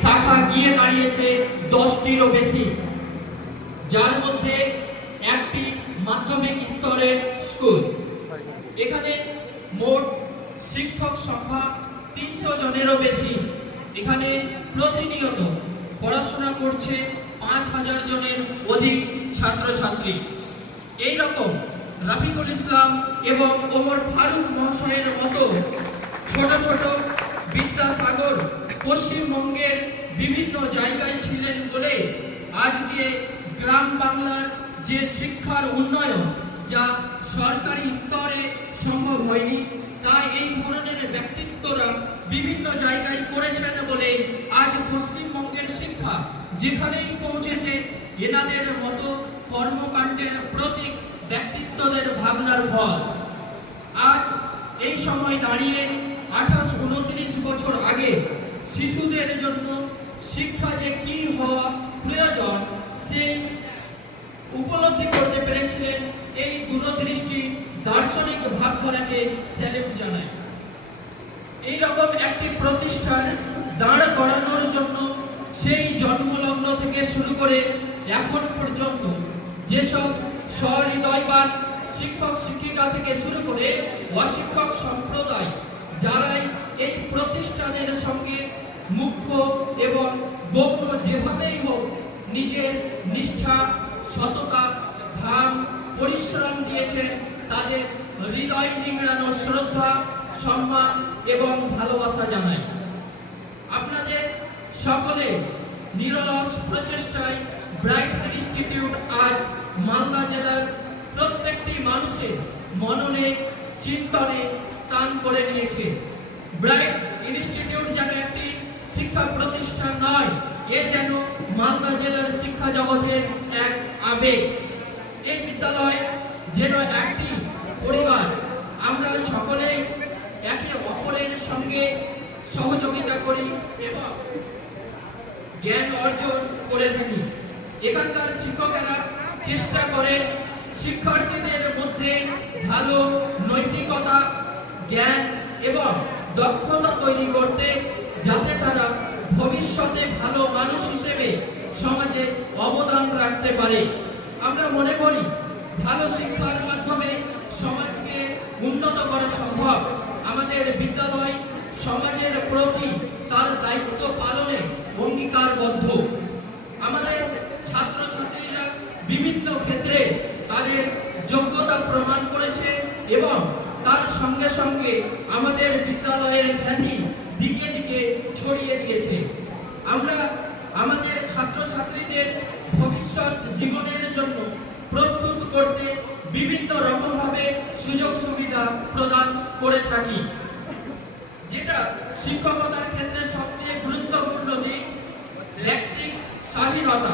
শাখা গিয়ে দাঁড়িয়েছে 10টিরও বেশি, যার মধ্যে একটি মাধ্যমিক স্তরের স্কুল। এখানে মোট শিক্ষক সংখ্যা 300 জনেরও বেশি। এখানে প্রতিনিয়ত পড়াশোনা করছে 5000 জনের অধিক ছাত্রছাত্রী। এই রকম রাফিকুল ইসলাম এবং ওমর ফারুক মহাশয়ের মতো ছোট ছোট বিদ্যাসাগর পশ্চিমবঙ্গের বিভিন্ন জায়গায় ছিলেন বলে আজকে গ্রাম বাংলার যে শিক্ষার উন্নয়ন যা সরকারি স্তরে সম্ভব হয়নি, তা এই ধরনের ব্যক্তিত্বরা বিভিন্ন জায়গায় করেছেন বলে আজ পশ্চিমবঙ্গের শিক্ষা যেখানেই পৌঁছেছে এনাদের মতো কর্মকাণ্ডের প্রতীক ব্যক্তিত্বদের ভাবনার ফল। আজ এই সময় দাঁড়িয়ে 28-29 বছর আগে শিশুদের জন্য শিক্ষা যে কি হওয়া প্রয়োজন সেই উপলব্ধি করতে পেরেছিলেন এই দূরদৃষ্টি দার্শনিক ভাবধারাকে স্যালুট জানায়। এইরকম একটি প্রতিষ্ঠান দাঁড় করানোর জন্য সেই জন্মলগ্ন থেকে শুরু করে এখন পর্যন্ত যেসব সহৃদয়বান শিক্ষক শিক্ষিকা থেকে শুরু করে অশিক্ষক সম্প্রদায় যারাই এই প্রতিষ্ঠানের সঙ্গে মুখ্য এবং গৌণ যেভাবেই হোক নিজের নিষ্ঠা, সততা, ঘাম, পরিশ্রম দিয়েছেন, তাদের হৃদয় নিংড়ানো শ্রদ্ধা, সম্মান এবং ভালোবাসা জানাই। আপনাদের সকলে নিরলস প্রচেষ্টায় ব্রাইট ইনস্টিটিউট আজ মালদা জেলার প্রত্যেকটি মানুষের মননে, চিন্তনে স্থান করে নিয়েছে। ব্রাইট ইনস্টিটিউট যেন একটি শিক্ষা প্রতিষ্ঠান নয়, এ যেন মালদা জেলার শিক্ষা জগতের এক আবেগ। এই বিদ্যালয় যেন একটি পরিবার। আমরা সকলেই একে অপরের সঙ্গে সহযোগিতা করি এবং জ্ঞান অর্জন করে থাকি। এখানকার শিক্ষকেরা চেষ্টা করেন শিক্ষার্থীদের মধ্যে ভালো নৈতিকতা, জ্ঞান এবং দক্ষতা তৈরি করতে, যাতে তারা ভবিষ্যতে ভালো মানুষ হিসেবে সমাজে অবদান রাখতে পারে। আমরা মনে করি ভালো শিক্ষার মাধ্যমে সমাজকে উন্নত করা সম্ভব। আমাদের বিদ্যালয় সমাজের প্রতি তার দায়িত্ব পালনে অঙ্গীকারবদ্ধ। আমাদের ছাত্রছাত্রীরা বিভিন্ন ক্ষেত্রে তাদের যোগ্যতা প্রমাণ করেছে এবং তার সঙ্গে সঙ্গে আমাদের বিদ্যালয়ের খ্যাতি দিকে দিকে ছড়িয়ে দিয়েছে। আমরা আমাদের ছাত্রছাত্রীদের ভবিষ্যৎ জীবনের জন্য প্রস্তুত করতে বিভিন্ন রকমভাবে সুযোগ সুবিধা প্রদান করে থাকি। যেটা শিক্ষকতার ক্ষেত্রে সবচেয়ে গুরুত্বপূর্ণ দিক ব্যক্তিক স্বাধীনতা।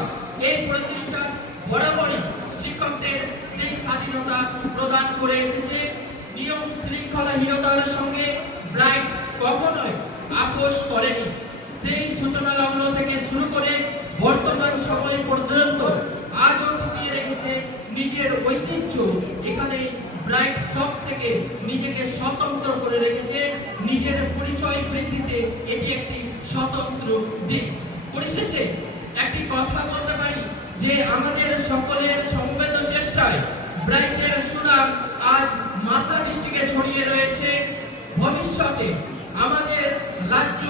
এই প্রতিষ্ঠান বরাবরই শিক্ষকদের সেই স্বাধীনতা প্রদান করে এসেছে। নিয়ম শৃঙ্খলাহীনতার সঙ্গে ব্রাইট কখনোই আপোষ করেনি। সেই সূচনা লগ্ন থেকে শুরু করে বর্তমান সময় পর্যন্ত আজও টিকিয়ে রেখেছে নিজের ঐতিহ্য। এখানে ব্রাইট সব থেকে নিজেকে স্বতন্ত্র করে রেখেছে। নিজের পরিচয় বৃদ্ধিতে এটি একটি স্বতন্ত্র দিক। পরিশেষে একটি কথা বলতে পারি যে আমাদের সকলের সমবেত চেষ্টায় ব্রাইটের সুনাম আজ মালদা ডিস্ট্রিক্টে ছড়িয়ে রয়েছে। ভবিষ্যতে আমাদের রাজ্য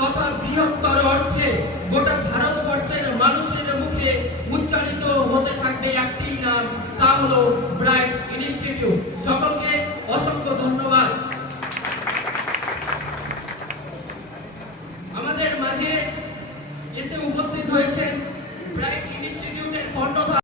তথা বৃহত্তর অর্থে গোটা ভারতবর্ষের মানুষের মুখে উচ্চারিত হতে থাকবে একটি নাম, তা হলো ব্রাইট ইনস্টিটিউট।